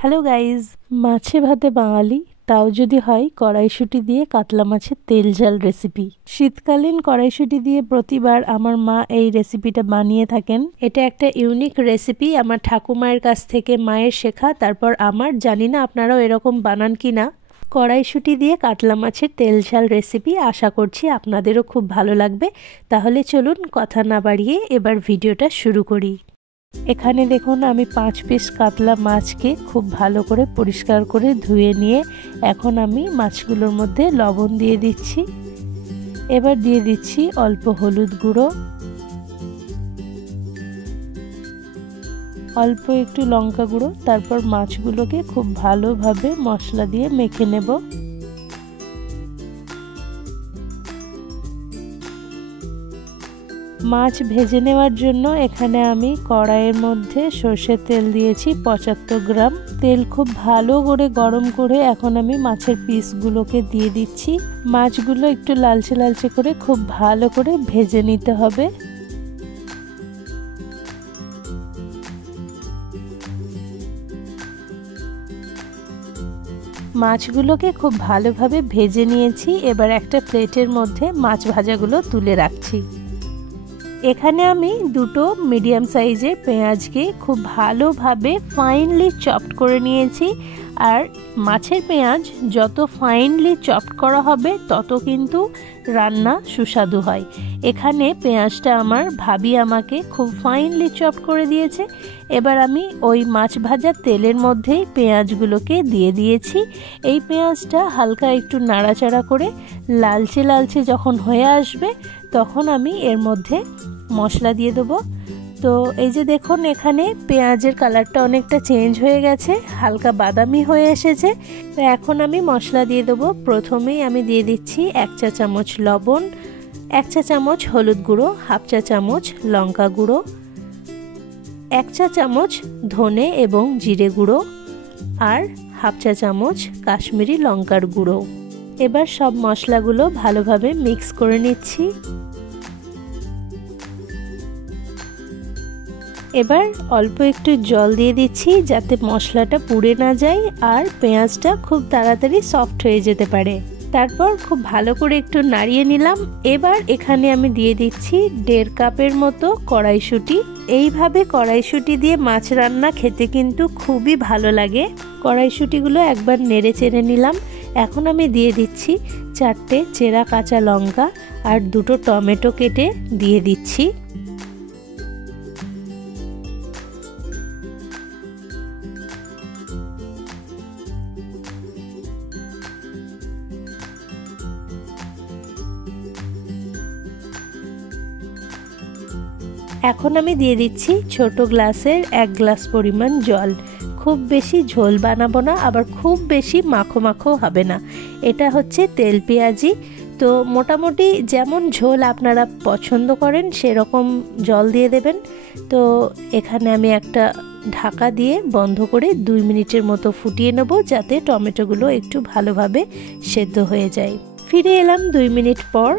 Hello guys, মাছে ভাতে বাঙালি, তাও যদি হয় কড়াইশুঁটি দিয়ে কাতলা মাছের তেল ঝাল রেসিপি। শীতকালীন কড়াইশুঁটি দিয়ে প্রতিবার আমার মা এই রেসিপিটা বানিয়ে থাকেন। এটা একটা ইউনিক রেসিপি, আমার ঠাকুমায়ের কাছ থেকে মায়ের শেখা। তারপর আমার জানি না আপনারাও এরকম বানান কি না। কড়াইশুঁটি দিয়ে কাতলা মাছের তেল ঝাল রেসিপি, আশা করছি আপনাদেরও খুব ভালো লাগবে। তাহলে চলুন কথা না বাড়িয়ে এবার ভিডিওটা শুরু করি। এখানে দেখুন আমি 5 পিস কাতলা মাছকে খুব ভালো করে পরিষ্কার করে ধুয়ে নিয়ে এখন আমি মাছগুলোর মধ্যে লবণ দিয়ে দিচ্ছি। এবার দিয়ে দিচ্ছি অল্প হলুদ গুঁড়ো, অল্প একটু লঙ্কা গুঁড়ো। তারপর মাছগুলোকে খুব ভালোভাবে মশলা দিয়ে মেখে নেব। মাছ ভেজে নেওয়ার জন্য এখানে আমি কড়াইয়ের মধ্যে সর্ষের তেল দিয়েছি 75 গ্রাম। তেল খুব ভালো করে গরম করে এখন আমি মাছের পিসগুলোকে দিয়ে দিচ্ছি। মাছগুলো একটু লালচে লালচে করে খুব ভালো করে ভেজে নিতে হবে। মাছগুলোকে খুব ভালোভাবে ভেজে নিয়েছি। এবার একটা প্লেটের মধ্যে মাছ ভাজাগুলো তুলে রাখছি। এখানে আমি দুটো মিডিয়াম সাইজের পেঁয়াজকে খুব ভালোভাবে ফাইনলি চপড করে নিয়েছি। আর মাছের পেঁয়াজ যত ফাইনলি চপড করা হবে তত কিন্তু রান্না সুস্বাদু হয়। এখানে পেঁয়াজটা আমার ভাবি আমাকে খুব ফাইনলি চপড করে দিয়েছে। এবার আমি ওই মাছ ভাজার তেলের মধ্যেই পেঁয়াজগুলোকে দিয়ে দিয়েছি। এই পেঁয়াজটা হালকা একটু নাড়াচাড়া করে লালচে লালচে যখন হয়ে আসবে তখন আমি এর মধ্যে মশলা দিয়ে দেবো। তো এই যে দেখুন এখানে পেঁয়াজের কালারটা অনেকটা চেঞ্জ হয়ে গেছে, হালকা বাদামি হয়ে এসেছে। তো এখন আমি মশলা দিয়ে দেবো। প্রথমেই আমি দিয়ে দিচ্ছি 1 চা চামচ লবণ, 1 চা চামচ হলুদ গুঁড়ো, 1/2 চা চামচ লঙ্কা গুঁড়ো, 1 চা চামচ ধনে এবং জিরে গুঁড়ো আর 1/2 চা চামচ কাশ্মীরি লঙ্কার গুঁড়ো। এবার সব মশলাগুলো ভালোভাবে মিক্স করে নিচ্ছি। এবার অল্প একটু জল দিয়ে দিচ্ছি যাতে মশলাটা পুড়ে না যায় আর পেঁয়াজটা খুব তাড়াতাড়ি সফট হয়ে যেতে পারে। তারপর খুব ভালো করে একটু নাড়িয়ে নিলাম। এবার এখানে আমি দিয়ে দিচ্ছি 1.5 কাপের মতো কড়াইশুঁটি। এইভাবে কড়াইশুঁটি দিয়ে মাছ রান্না খেতে কিন্তু খুবই ভালো লাগে। কড়াইশুঁটিগুলো একবার নেড়ে চেড়ে নিলাম। এখন আমি দিয়ে দিচ্ছি 4টে চেরা কাঁচা লঙ্কা আর 2টো টমেটো কেটে দিয়ে দিচ্ছি। এখন আমি দিয়ে দিচ্ছি ছোট গ্লাসের 1 গ্লাস পরিমাণ জল। খুব বেশি ঝোল বানাবো না, আবার খুব বেশি মাখো মাখো হবে না। এটা হচ্ছে তেল পেঁয়াজি, তো মোটামুটি যেমন ঝোল আপনারা পছন্দ করেন সেরকম জল দিয়ে দেবেন। তো এখানে আমি একটা ঢাকা দিয়ে বন্ধ করে 2 মিনিটের মতো ফুটিয়ে নেব যাতে টমেটোগুলো একটু ভালোভাবে সেদ্ধ হয়ে যায়। ফিরে এলাম 2 মিনিট পর।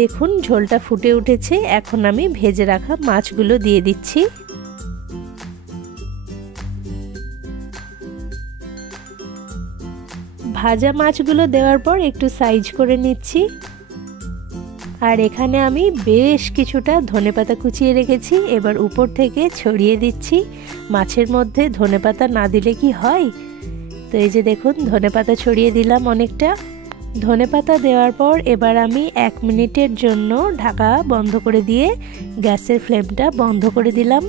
দেখুন ঝোলটা ফুটে উঠেছে। এখন আমি ভেজে রাখা মাছগুলো দিয়ে দিচ্ছি। ভাজা মাছগুলো দেওয়ার পর একটু সাইজ করে নিচ্ছি। আর এখানে আমি বেশ কিছুটা ধনেপাতা কুচিয়ে রেখেছি, এবার উপর থেকে ছড়িয়ে দিচ্ছি। মাছের মধ্যে ধনেপাতা না দিলে কি হয়। তো এই যে দেখুন ধনেপাতা ছড়িয়ে দিলাম অনেকটা। ধনেপাতা দেওয়ার পর এবার আমি 1 মিনিটের জন্য ঢাকা বন্ধ করে দিয়ে গ্যাসের ফ্লেমটা বন্ধ করে দিলাম।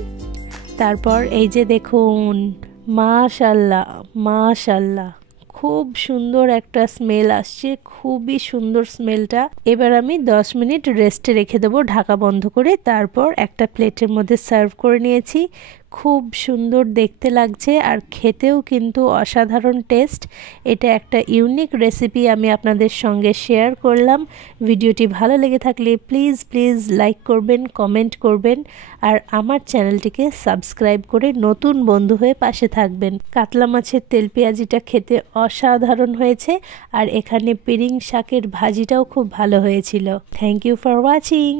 তারপর এই যে দেখুন মাশাআল্লাহ মাশাআল্লাহ, খুব সুন্দর একটা স্মেল আসছে, খুবই সুন্দর স্মেলটা। এবার আমি 10 মিনিট রেস্টে রেখে দেবো ঢাকা বন্ধ করে। তারপর একটা প্লেটের মধ্যে সার্ভ করে নিয়েছি। খুব সুন্দর দেখতে লাগছে আর খেতেও কিন্তু অসাধারণ টেস্ট। এটা একটা ইউনিক রেসিপি আমি আপনাদের সঙ্গে শেয়ার করলাম। ভিডিওটি ভালো লেগে থাকলে প্লিজ লাইক করবেন, কমেন্ট করবেন আর আমার চ্যানেলটিকে সাবস্ক্রাইব করে নতুন বন্ধু হয়ে পাশে থাকবেন। কাতলা মাছের তেল পেঁয়াজিটা খেতে অসাধারণ হয়েছে আর এখানে পিরিং শাকের ভাজিটাও খুব ভালো হয়েছিল। Thank you for watching.